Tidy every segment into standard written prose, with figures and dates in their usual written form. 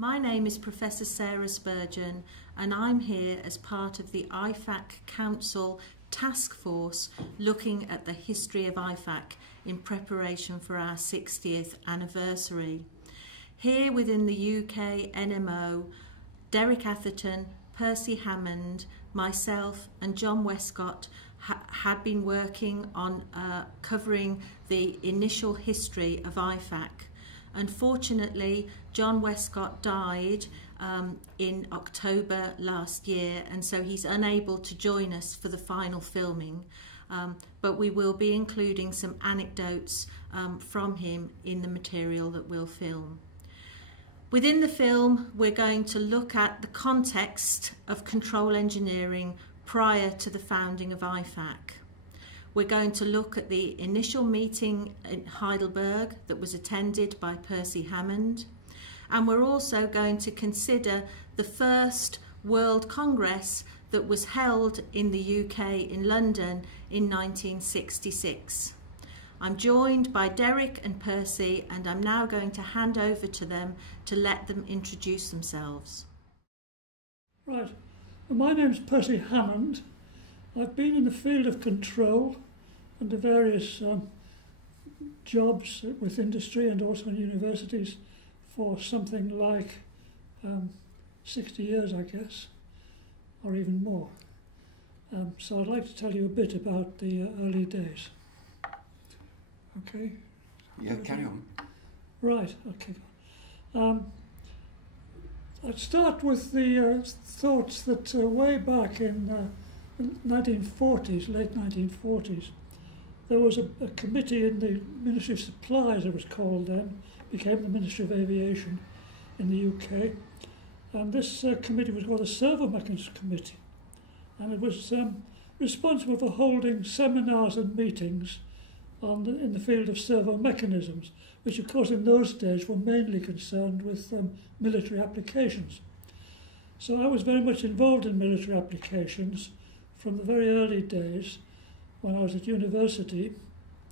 My name is Professor Sarah Spurgeon and I'm here as part of the Ifac Council Task Force looking at the history of Ifac in preparation for our 60th anniversary. Here within the UK NMO, Derek Atherton, Percy Hammond, myself and John Westcott had been working on covering the initial history of Ifac. Unfortunately, John Westcott died in October last year, and so he's unable to join us for the final filming, but we will be including some anecdotes from him in the material that we'll film. Within the film, we're going to look at the context of control engineering prior to the founding of Ifac. We're going to look at the initial meeting in Heidelberg that was attended by Percy Hammond, and we're also going to consider the first World Congress that was held in the UK in London in 1966. I'm joined by Derek and Percy, and I'm now going to hand over to them to let them introduce themselves. Right, well, my name's Percy Hammond. I've been in the field of control under various jobs with industry and also in universities for something like 60 years, I guess, or even more. So I'd like to tell you a bit about the early days. Okay? Yeah, carry on. Right, okay. I'd start with the thoughts that way back in 1940s, late 1940s, there was a committee in the Ministry of Supplies, it was called then, became the Ministry of Aviation in the UK, and this committee was called the Servo Mechanisms Committee, and it was responsible for holding seminars and meetings in the field of servo mechanisms, which of course in those days were mainly concerned with military applications. So I was very much involved in military applications from the very early days when I was at university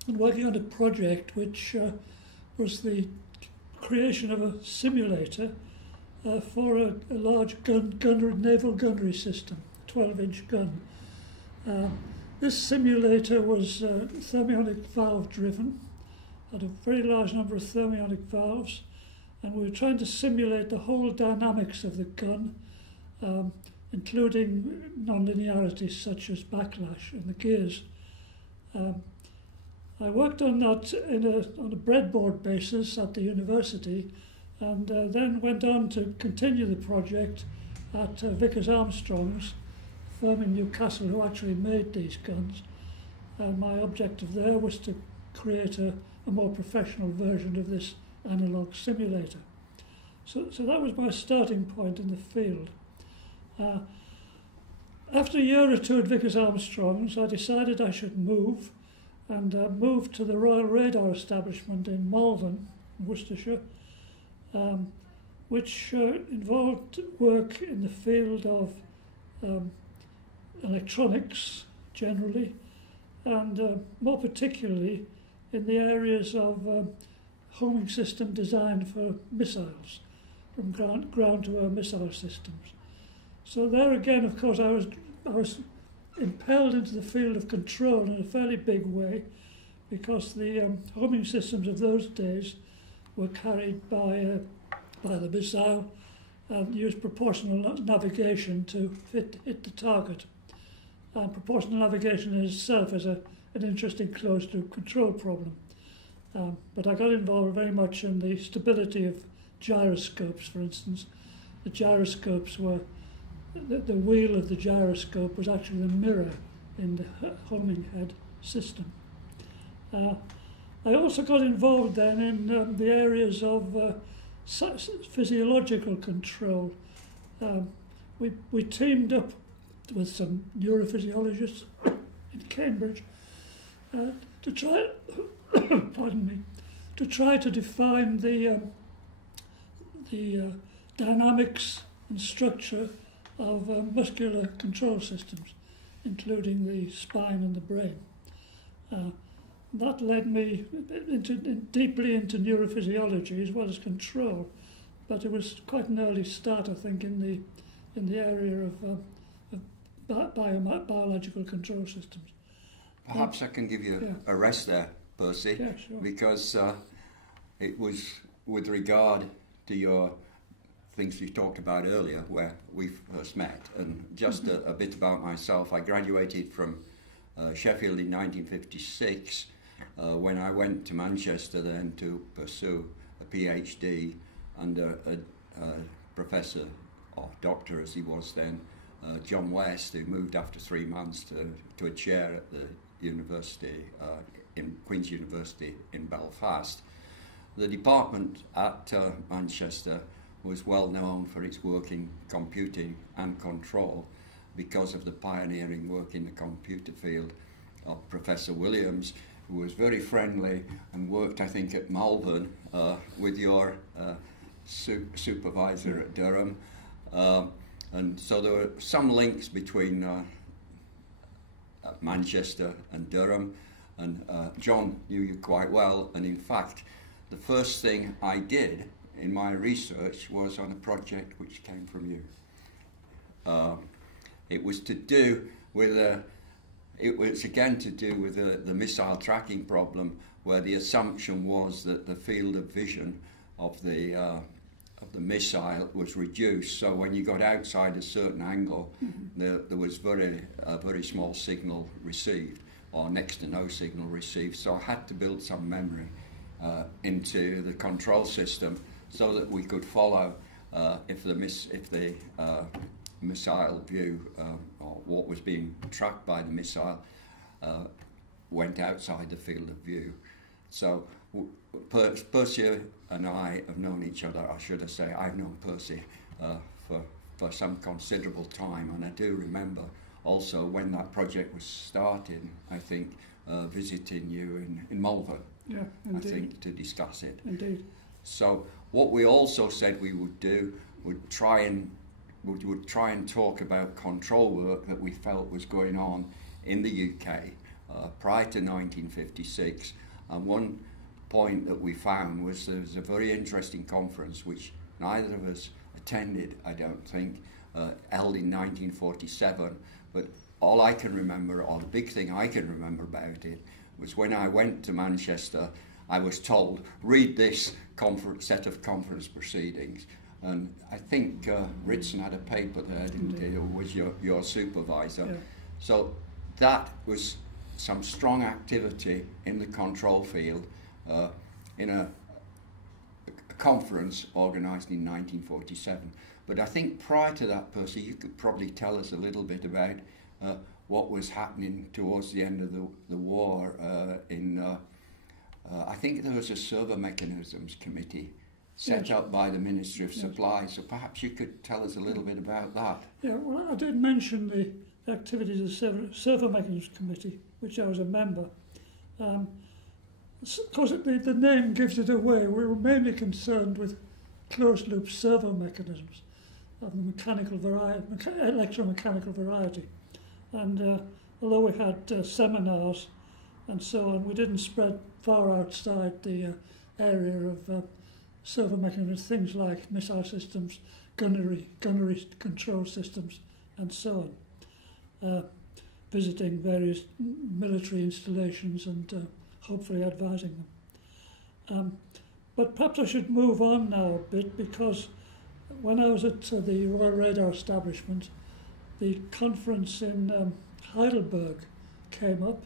and working on a project which was the creation of a simulator for a large naval gunnery system, 12-inch gun. This simulator was thermionic valve driven, had a very large number of thermionic valves, and we were trying to simulate the whole dynamics of the gun, including nonlinearities such as backlash in the gears. I worked on that on a breadboard basis at the university, and then went on to continue the project at Vickers Armstrong's firm in Newcastle, who actually made these guns. My objective there was to create a more professional version of this analog simulator. So that was my starting point in the field. After a year or two at Vickers Armstrong's, I decided I should move, and moved to the Royal Radar establishment in Malvern, Worcestershire, which involved work in the field of electronics generally, and more particularly in the areas of homing system design for missiles, from ground to air missile systems. So there again, of course, I was impelled into the field of control in a fairly big way, because the homing systems of those days were carried by the missile and used proportional navigation to hit the target. And proportional navigation in itself is an interesting closed-loop control problem. But I got involved very much in the stability of gyroscopes, for instance. The gyroscopes were, the wheel of the gyroscope was actually the mirror in the homing head system. I also got involved then in the areas of physiological control. We teamed up with some neurophysiologists in Cambridge to try, pardon me, to try to define the dynamics and structure of muscular control systems, including the spine and the brain. That led me deeply into neurophysiology as well as control, but it was quite an early start, I think, in the area of biological control systems. Perhaps I can give you a rest there, Percy, Yeah, sure. because it was with regard to your things you talked about earlier, where we first met, and just a bit about myself. I graduated from Sheffield in 1956, when I went to Manchester then to pursue a PhD under a professor, or doctor as he was then, John West, who moved after 3 months to a chair at the university, in Queen's University in Belfast. The department at Manchester was well known for its work in computing and control because of the pioneering work in the computer field of Professor Williams, who was very friendly and worked, I think, at Malvern with your supervisor at Durham. And so there were some links between Manchester and Durham, and John knew you quite well, and in fact the first thing I did in my research was on a project which came from you. It was to do with the missile tracking problem, where the assumption was that the field of vision of the missile was reduced. So when you got outside a certain angle, there was a very small signal received, or next to no signal received. So I had to build some memory into the control system so that we could follow if the missile view, or what was being tracked by the missile, went outside the field of view. So Percy and I have known each other, or should I say I've known Percy for some considerable time, and I do remember also when that project was started, I think, visiting you in Malvern, I think, to discuss it. Indeed. So what we also said we would do would try and talk about control work that we felt was going on in the UK prior to 1956. And one point that we found was there was a very interesting conference which neither of us attended, I don't think, held in 1947. But all I can remember, or the big thing I can remember about it, was when I went to Manchester, I was told, read this set of conference proceedings. And I think Ritson had a paper there, didn't he, who was your supervisor. Yeah. So that was some strong activity in the control field in a conference organised in 1947. But I think prior to that, Percy, you could probably tell us a little bit about what was happening towards the end of the war. I think there was a server mechanisms committee set up by the Ministry of Supply, so perhaps you could tell us a little bit about that. Yeah, well, I did mention the activities of the Server Mechanisms Committee, which I was a member. Because the name gives it away, we were mainly concerned with closed-loop servo mechanisms of the mechanical variety, electromechanical variety. And although we had seminars and so on, we didn't spread far outside the area of servo mechanisms, things like missile systems, gunnery control systems, and so on. Visiting various military installations and hopefully advising them. But perhaps I should move on now a bit, because when I was at the Royal Radar Establishment, the conference in Heidelberg came up,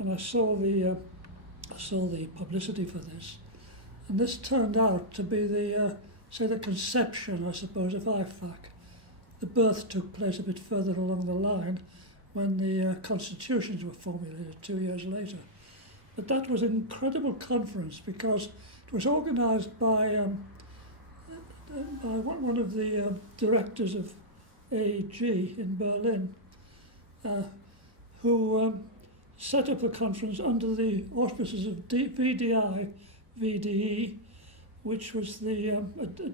and I saw the publicity for this, and this turned out to be the conception, I suppose, of Ifac. The birth took place a bit further along the line when the constitutions were formulated 2 years later. But that was an incredible conference because it was organised by one of the directors of AEG in Berlin, who set up a conference under the auspices of VDE, which was a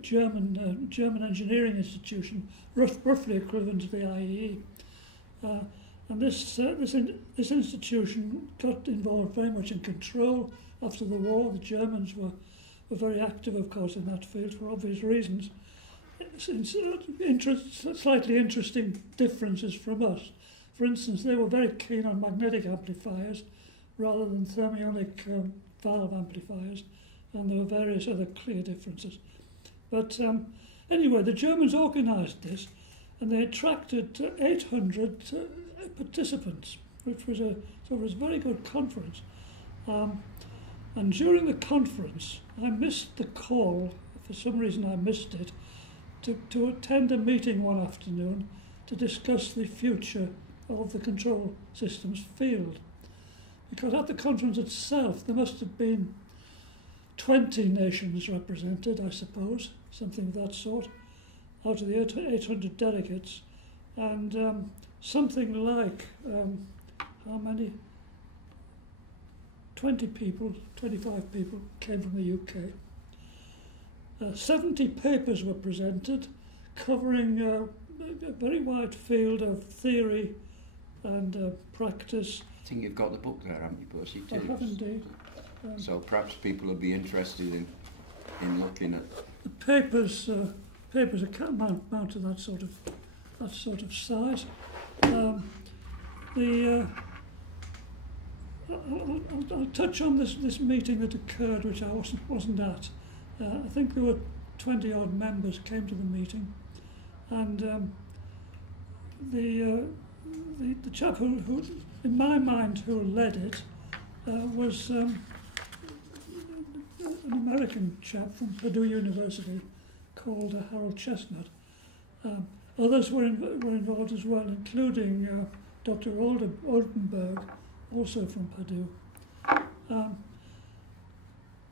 German engineering institution, roughly equivalent to the IEE. And this institution got involved very much in control after the war. The Germans were were very active, of course, in that field for obvious reasons. Slightly interesting differences from us. For instance, they were very keen on magnetic amplifiers rather than thermionic valve amplifiers, and there were various other clear differences. But anyway, the Germans organised this, and they attracted 800 participants, which was a very good conference. And during the conference, I missed the call. For some reason, I missed it, to attend a meeting one afternoon to discuss the future of the control systems field. Because at the conference itself, there must have been 20 nations represented, I suppose, something of that sort, out of the 800 delegates. And something like, how many? 20 people, 25 people came from the UK. 70 papers were presented, covering a very wide field of theory and practice. I think you've got the book there, haven't you, Percy? Too? I have indeed. So perhaps people will be interested in looking at the papers. Papers are mount to that sort of size. I'll touch on this meeting that occurred, which I wasn't at. I think there were 20 odd members came to the meeting, and the chap who, in my mind, who led it was an American chap from Purdue University called Harold Chestnut. Others were involved as well, including Dr. Oldenburg, also from Purdue.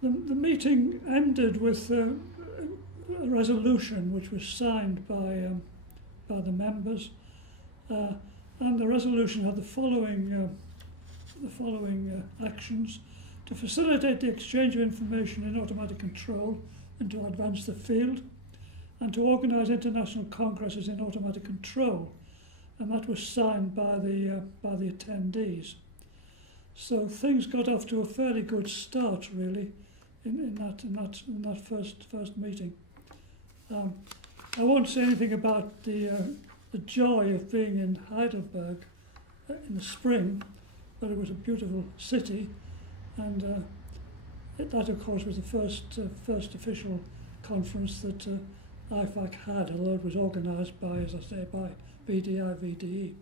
The meeting ended with a resolution which was signed by the members, and the resolution had the following actions: to facilitate the exchange of information in automatic control and to advance the field, and to organise international congresses in automatic control, and that was signed by the attendees. So things got off to a fairly good start, really, in that first meeting. I won't say anything about the joy of being in Heidelberg in the spring, but it was a beautiful city, and that, of course, was the first official conference that Ifac had, although it was organised by, as I say, by VDI/VDE.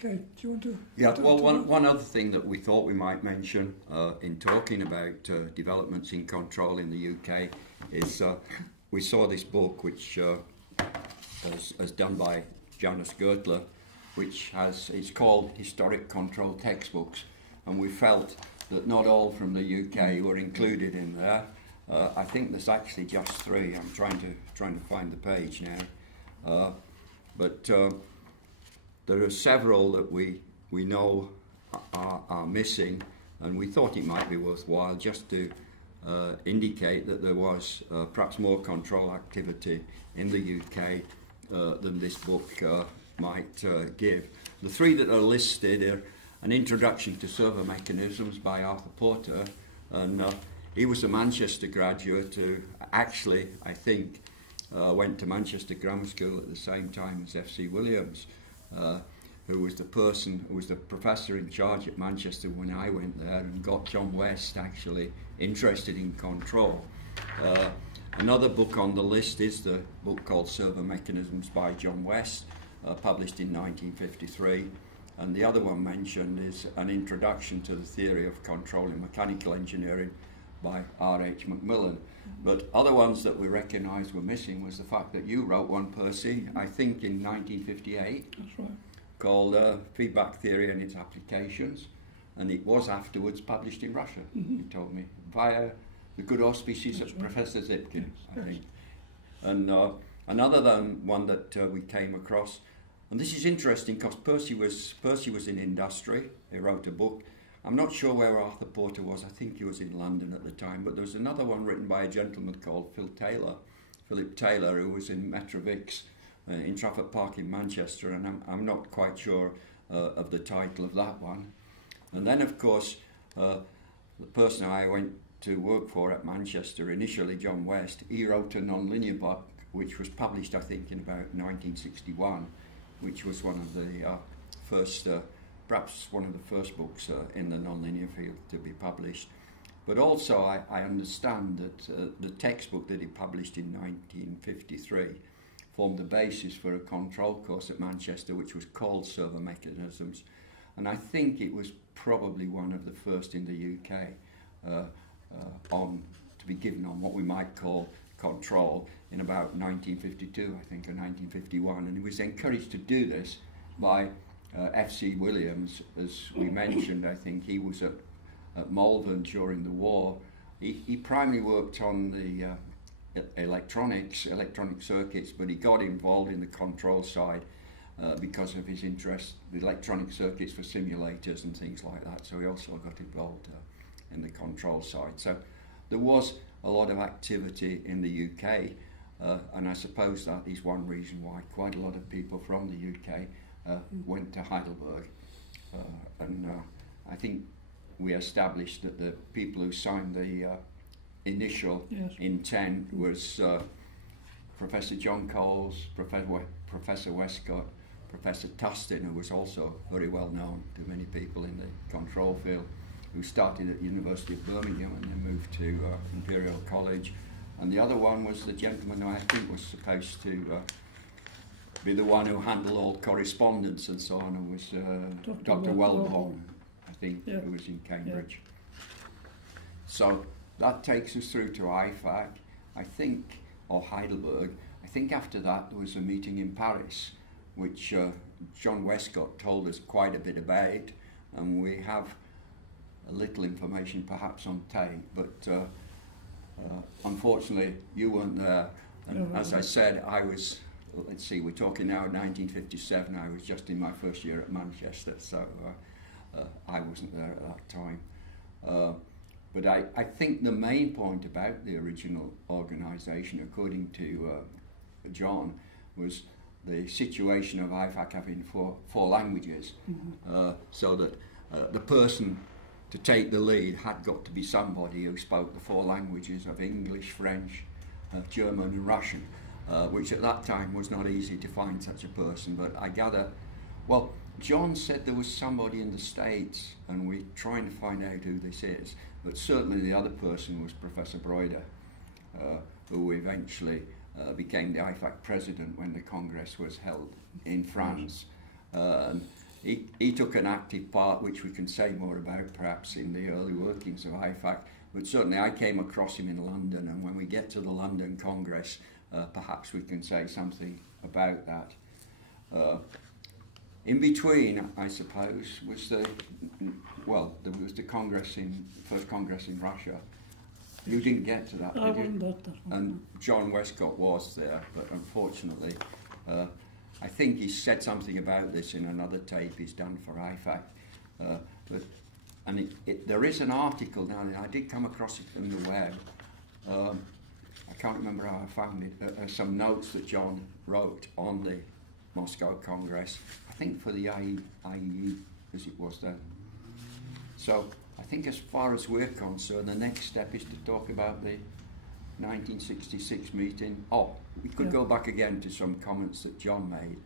Okay, do you want to... Yeah, well, one other thing that we thought we might mention in talking about developments in control in the UK is we saw this book which is done by Jonas Gertler, which it's called Historic Control Textbooks, and we felt that not all from the UK were included in there. I think there's actually just 3. I'm trying to find the page now, but there are several that we know are missing, and we thought it might be worthwhile just to indicate that there was perhaps more control activity in the UK than this book might give. The 3 that are listed are An Introduction to Servo Mechanisms by Arthur Porter, and he was a Manchester graduate who actually, I think, went to Manchester Grammar School at the same time as F.C. Williams, who was the professor in charge at Manchester when I went there, and got John West actually interested in control. Another book on the list is the book called Servo Mechanisms by John West, published in 1953. And the other one mentioned is An Introduction to the Theory of Control in Mechanical Engineering by R.H. Macmillan. But other ones that we recognised were missing was the fact that you wrote one, Percy, I think in 1958. That's right. Called Feedback Theory and Its Applications, and it was afterwards published in Russia, you told me, via the good auspices of Professor Zipkin, I think. And another one that we came across, and this is interesting because Percy was in industry. He wrote a book. I'm not sure where Arthur Porter was. I think he was in London at the time, but there was another one written by a gentleman called Philip Taylor, who was in Metrovix in Trafford Park in Manchester, and I'm not quite sure of the title of that one. And then, of course, the person I went to work for at Manchester, initially John West, he wrote a non-linear book which was published, I think, in about 1961, which was one of the first, perhaps one of the first books in the non-linear field to be published. But also I understand that the textbook that he published in 1953 formed the basis for a control course at Manchester which was called Servo Mechanisms, and I think it was probably one of the first in the UK to be given on what we might call control in about 1952, I think, or 1951, and he was encouraged to do this by F.C. Williams. As we mentioned, I think he was at Malvern during the war. He primarily worked on the electronic circuits, but he got involved in the control side because of his interest with electronic circuits for simulators and things like that, so he also got involved in the control side. So there was a lot of activity in the UK, and I suppose that is one reason why quite a lot of people from the UK went to Heidelberg. And I think we established that the people who signed the initial intent was Professor John Coles, Professor Westcott, Professor Tustin, who was also very well known to many people in the control field, who started at the University of Birmingham and then moved to Imperial College. And the other one was the gentleman who I think was supposed to be the one who handled all correspondence and so on, who was Dr. Wellborn, I think, who was in Cambridge. So that takes us through to Ifac, I think, or Heidelberg. I think after that there was a meeting in Paris, which John Westcott told us quite a bit about, and we have a little information perhaps on tape, but unfortunately you weren't there. And as I said, I was, let's see, we're talking now 1957, I was just in my first year at Manchester, so I wasn't there at that time. But I think the main point about the original organisation, according to John, was the situation of Ifac having four languages, so that the person to take the lead had got to be somebody who spoke the four languages of English, French, German and Russian, which at that time was not easy to find such a person. But I gather, well, John said there was somebody in the States, and we're trying to find out who this is, but certainly the other person was Professor Broider, who eventually became the Ifac President when the Congress was held in France. He took an active part, which we can say more about perhaps in the early workings of Ifac, but certainly I came across him in London, and when we get to the London Congress, perhaps we can say something about that. In between, I suppose, was there was the Congress first Congress in Russia. You didn't get to that, did you? I wasn't at that one. And John Westcott was there, but unfortunately, I think he said something about this in another tape he's done for Ifac. There is an article down there, I did come across it on the web. I can't remember how I found it. Some notes that John wrote on the Moscow Congress, I think for the IEE, as it was then. So I think as far as we're concerned, the next step is to talk about the 1966 meeting. Oh, we could go back again to some comments that John made.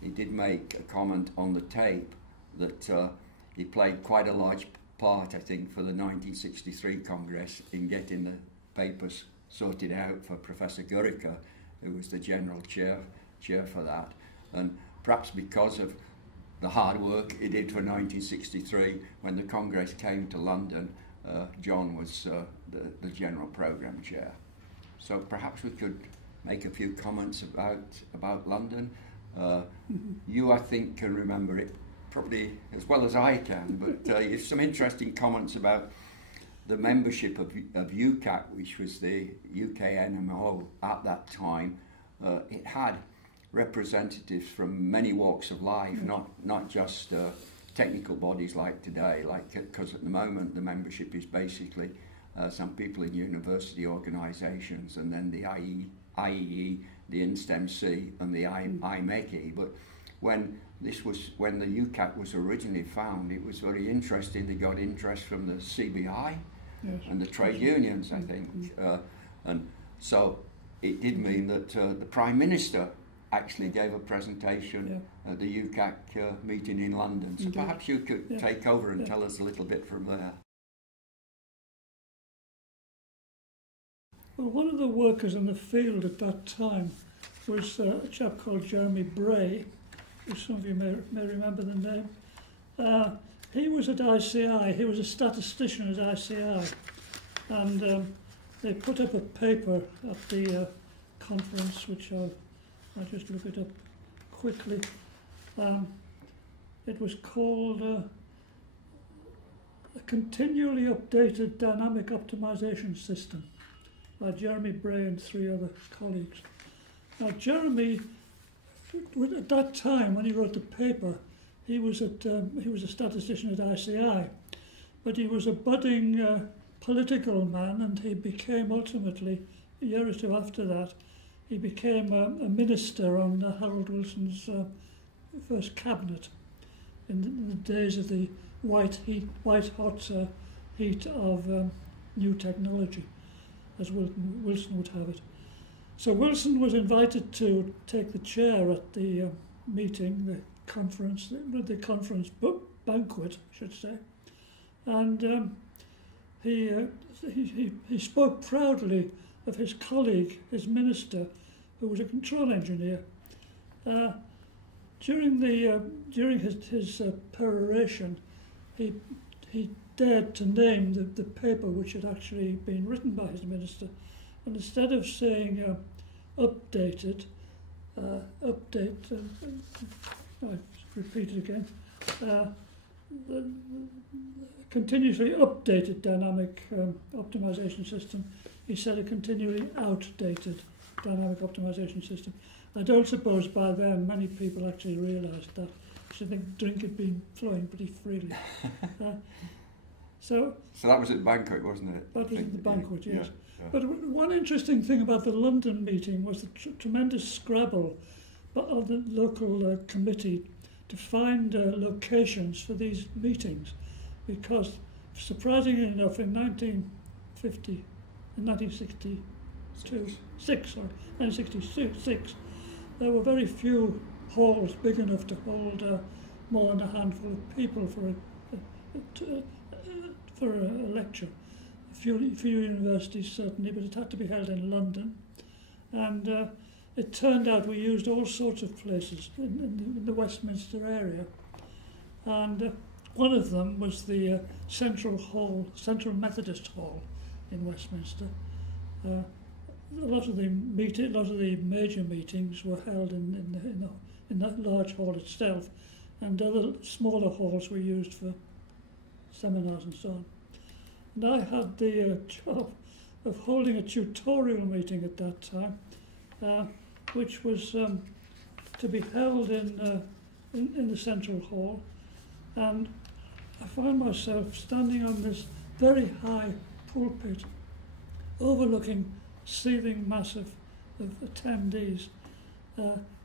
He did make a comment on the tape that he played quite a large part, I think, for the 1963 Congress in getting the papers sorted out for Professor Gurica, who was the general chair for that. And perhaps because of the hard work he did for 1963, when the Congress came to London, John was the general program chair. So perhaps we could make a few comments about London. You, I think, can remember it probably as well as I can, but there's some interesting comments about the membership of UCAT, which was the UK NMO at that time. It had representatives from many walks of life, not just technical bodies like today, because at the moment the membership is basically some people in university organisations, and then the IEE, the INSTEM-C and the IMECI. But when the UCAT was originally found, it was very interesting. They got interest from the CBI, Yes. and the trade unions, I think. And so it did mean that the Prime Minister actually gave a presentation at the UCAC meeting in London. So perhaps you could take over and tell us a little bit from there. Well, one of the workers in the field at that time was a chap called Jeremy Bray, who some of you may remember the name. He was at ICI, he was a statistician at ICI, and they put up a paper at the conference, which I'll just look it up quickly. It was called a Continually Updated Dynamic Optimization System by Jeremy Bray and 3 other colleagues. Now, Jeremy, at that time when he wrote the paper, he was a statistician at ICI, but he was a budding political man, and he became ultimately, a year or two after that, he became a minister on Harold Wilson's first cabinet in the days of the white hot heat of new technology, as Wilson would have it. So Wilson was invited to take the chair at the meeting, the conference banquet, I should say, and he spoke proudly of his colleague, his minister, who was a control engineer. During his peroration, he dared to name the paper which had actually been written by his minister, and instead of saying updated, I repeat it again, the continuously updated dynamic optimization system, he said a continually outdated dynamic optimization system. I don't suppose by then many people actually realised that. I think drink had been flowing pretty freely. So that was at the banquet, wasn't it? That was at the banquet, yes. Yeah. But one interesting thing about the London meeting was the tremendous scrabble of the local committee to find locations for these meetings, because surprisingly enough, in 1966, there were very few halls big enough to hold more than a handful of people for a lecture. A few universities certainly, but it had to be held in London. And it turned out we used all sorts of places in the Westminster area. And one of them was the Central Methodist Hall in Westminster. A lot of the major meetings were held in that large hall itself, and other smaller halls were used for seminars and so on. And I had the job of holding a tutorial meeting at that time, which was to be held in the Central Hall, and I found myself standing on this very high pulpit overlooking seething mass of attendees,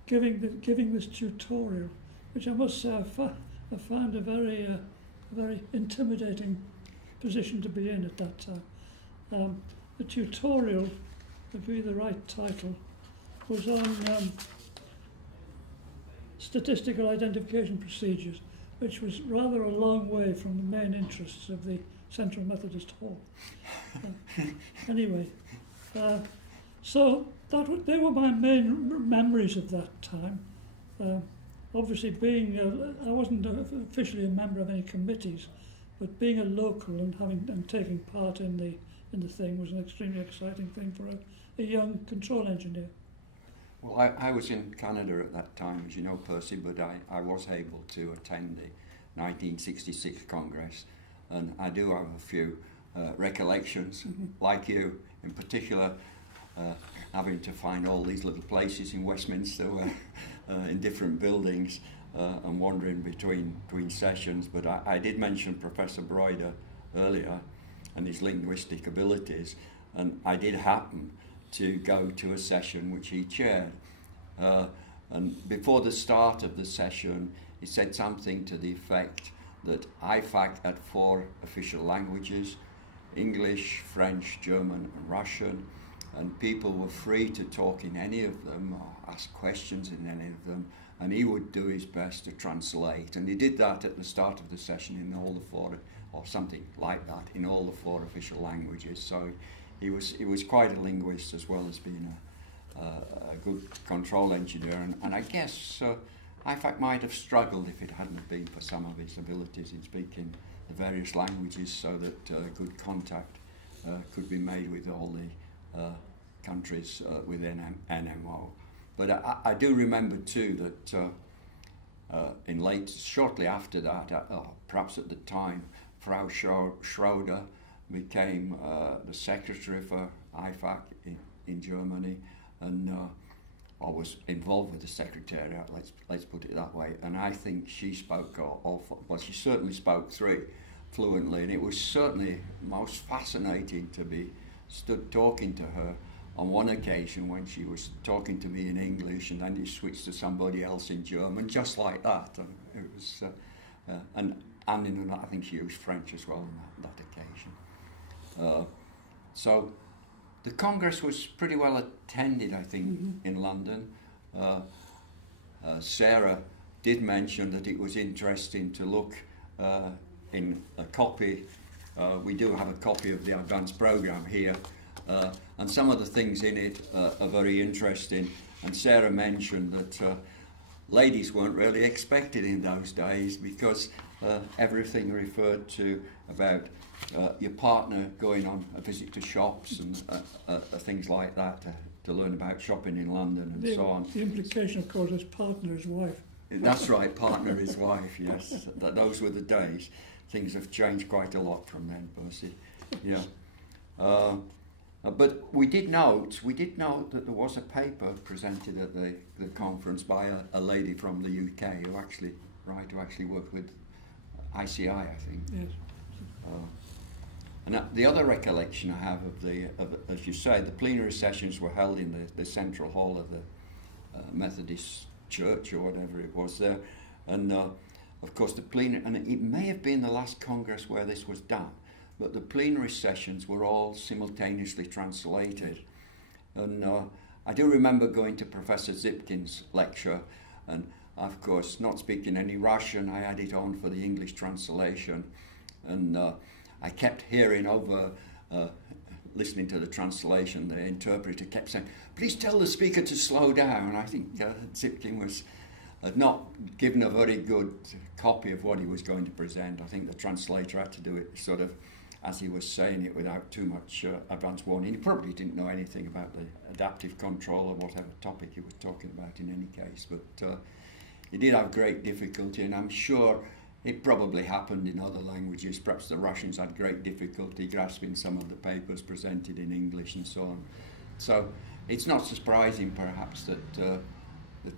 giving this tutorial, which I must say I found a very intimidating position to be in at that time. The tutorial, to be the right title, was on statistical identification procedures, which was rather a long way from the main interests of the Central Methodist Hall. Anyway, so they were my main memories of that time. Obviously, I wasn't officially a member of any committees, but being a local and taking part in the thing was an extremely exciting thing for a young control engineer. Well, I was in Canada at that time, as you know, Percy, but I was able to attend the 1966 Congress, and I do have a few recollections, like you, in particular, having to find all these little places in Westminster in different buildings and wandering between sessions. But I did mention Professor Broider earlier and his linguistic abilities, and I did happen to go to a session which he chaired. And before the start of the session, he said something to the effect that Ifac had 4 official languages. English, French, German and Russian, and people were free to talk in any of them or ask questions in any of them, and he would do his best to translate, and he did that at the start of the session in all the four, or something like that, in all the four official languages. So he was quite a linguist as well as being a good control engineer, and I guess Ifac might have struggled if it hadn't been for some of his abilities in speaking the various languages, so that good contact could be made with all the countries within NMO. But I do remember too that shortly after that, perhaps at the time, Frau Schroeder became the secretary for Ifac in Germany, and I was involved with the secretariat, let's put it that way, and I think she spoke, she certainly spoke three fluently, and it was certainly most fascinating to be stood talking to her on one occasion when she was talking to me in English, and then you switched to somebody else in German, just like that. And it was, and I think she used French as well on that occasion. So the Congress was pretty well attended, I think, in London. Sarah did mention that it was interesting to look in a copy. We do have a copy of the advanced programme here, and some of the things in it are very interesting. And Sarah mentioned that ladies weren't really expected in those days, because everything referred to about your partner going on a visit to shops and things like that to learn about shopping in London and so on. The implication, of course, is partner is wife. That's right, partner is wife, yes. Those were the days. Things have changed quite a lot from then, Percy. Yeah. But we did note that there was a paper presented at the conference by a lady from the UK who actually worked with ICI, I think. Yes. And the other recollection I have of as you say, the plenary sessions were held in the central hall of the Methodist Church or whatever it was there, and of course the plenary, and it may have been the last Congress where this was done, but the plenary sessions were all simultaneously translated. And I do remember going to Professor Zipkin's lecture, and of course, not speaking any Russian, I had it on for the English translation, and I kept hearing over, listening to the translation, the interpreter kept saying, "Please tell the speaker to slow down." And I think Zipkin had not given a very good copy of what he was going to present. I think the translator had to do it sort of as he was saying it without too much advance warning. He probably didn't know anything about the adaptive control or whatever topic he was talking about in any case, but he did have great difficulty, and I'm sure it probably happened in other languages. Perhaps the Russians had great difficulty grasping some of the papers presented in English and so on. So it's not surprising perhaps that the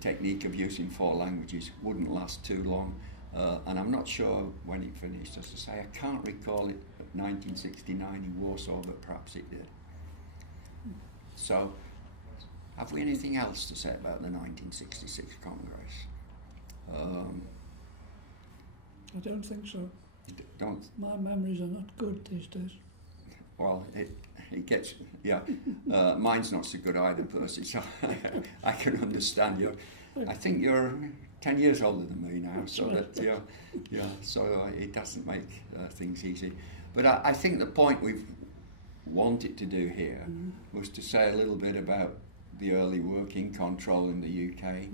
technique of using four languages wouldn't last too long, and I'm not sure when it finished. As I say, I can't recall it 1969 in Warsaw, but perhaps it did. So, have we anything else to say about the 1966 Congress? I don't think so. Don't. My memories are not good these days. Well, it gets, yeah. Mine's not so good either, Percy, so I can understand you. I think you're 10 years older than me now, so that, so it doesn't make things easy. But I think the point we've wanted to do here was to say a little bit about the early working control in the UK,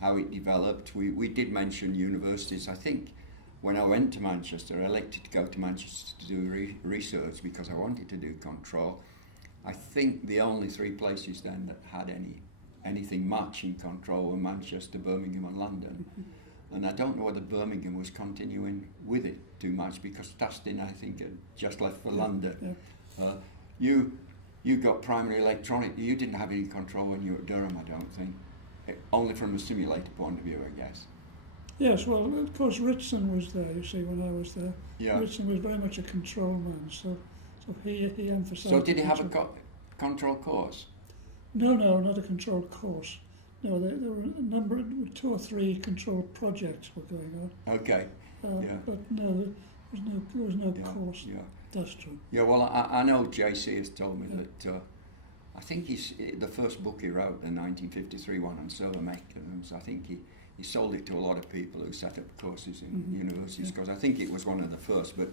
how it developed. We did mention universities. I think when I went to Manchester, I elected to go to Manchester to do research because I wanted to do control. I think the only three places then that had anything much in control were Manchester, Birmingham and London. And I don't know whether Birmingham was continuing with it too much because Dustin, I think, had just left for London. Yeah. You got primary electronic. You didn't have any control when you were at Durham, I don't think. Only from a simulator point of view, I guess. Yes, well, of course, Ritson was there, you see, when I was there. Yeah. Ritson was very much a control man, so he emphasised... So did he have a control course? No, not a control course. No, there were 2 or 3 control projects were going on. Okay. But no, There was no Yeah, course. yeah. That's true. Yeah, well, I know JC has told me that I think the first book he wrote, the 1953 one on servo mechanisms, I think he sold it to a lot of people who set up courses in universities, because I think it was one of the first. But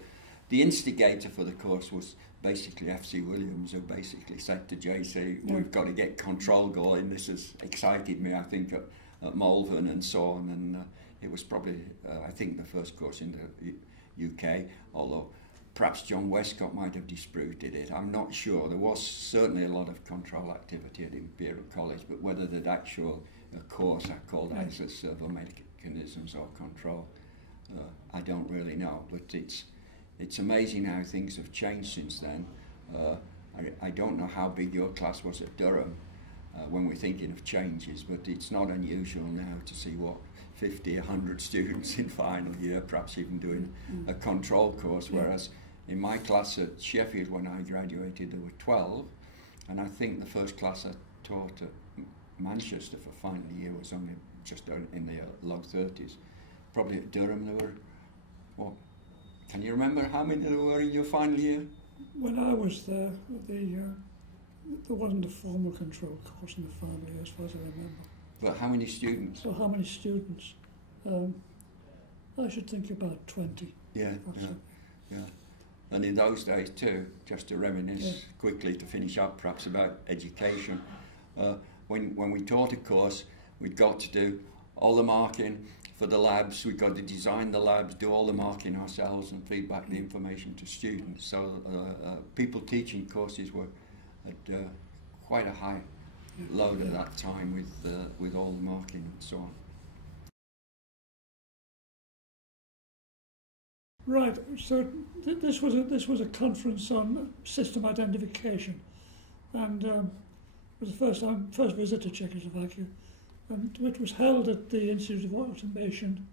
the instigator for the course was basically F.C. Williams, who basically said to JC, we've got to get control going. This has excited me, I think, at Malvern and so on. And it was probably, I think, the first course in the UK, although perhaps John Westcott might have disputed it. I'm not sure. There was certainly a lot of control activity at Imperial College, but whether the actual course I called either servo mechanisms or control, I don't really know. But it's amazing how things have changed since then. I don't know how big your class was at Durham when we're thinking of changes, but it's not unusual now to see 50, 100 students in final year, perhaps even doing a control course, whereas in my class at Sheffield when I graduated there were 12, and I think the first class I taught at Manchester for final year was only just in the low 30s. Probably at Durham there were, can you remember how many there were in your final year? When I was there, there wasn't a formal control course in the final year as far as I remember. But how many students? So how many students? I should think about 20. Yeah. And in those days too, just to reminisce quickly to finish up perhaps about education, when we taught a course, we'd got to do all the marking for the labs, we'd got to design the labs, do all the marking ourselves and feed back the information to students. So people teaching courses were at quite a high load at that time with all the marking and so on. Right. So this was a conference on system identification, and it was the first visit to Czechoslovakia, and it was held at the Institute of Automation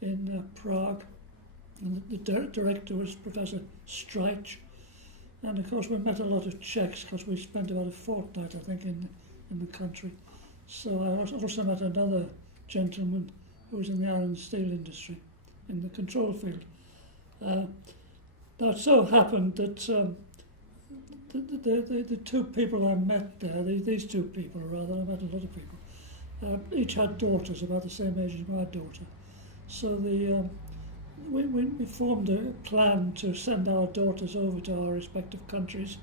in Prague, and the director was Professor Streich, and of course we met a lot of Czechs because we spent about a fortnight, I think, in the country. So I also met another gentleman who was in the iron and steel industry in the control field. Now it so happened that the two people I met there, these two people rather, I met a lot of people, each had daughters about the same age as my daughter. So we formed a plan to send our daughters over to our respective countries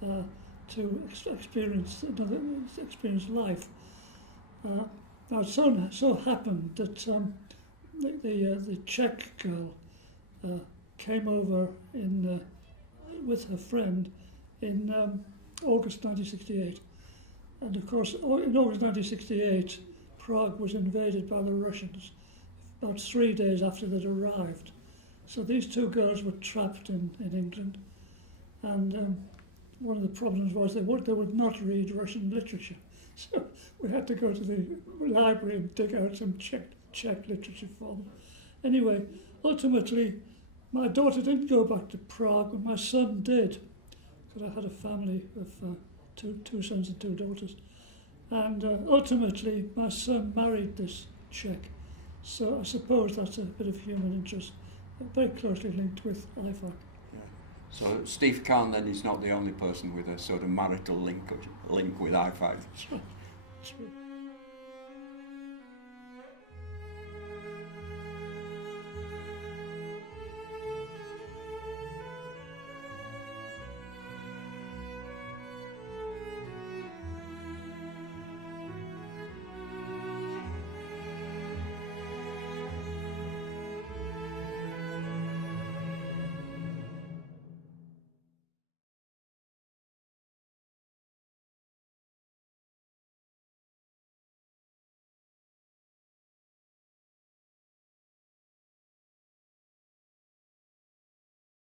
to experience life. Now it so happened that the Czech girl came over with her friend in August 1968, and of course in August 1968 Prague was invaded by the Russians about 3 days after they'd arrived. So these two girls were trapped in England, and one of the problems was they would not read Russian literature. So we had to go to the library and dig out some Czech literature for them. Anyway, ultimately, my daughter didn't go back to Prague, but my son did, because I had a family of two sons and two daughters. And ultimately, my son married this Czech. So I suppose that's a bit of human interest, very closely linked with Ifac. So Steve Kahn then is not the only person with a sort of marital link with Ifac. That's right. That's right.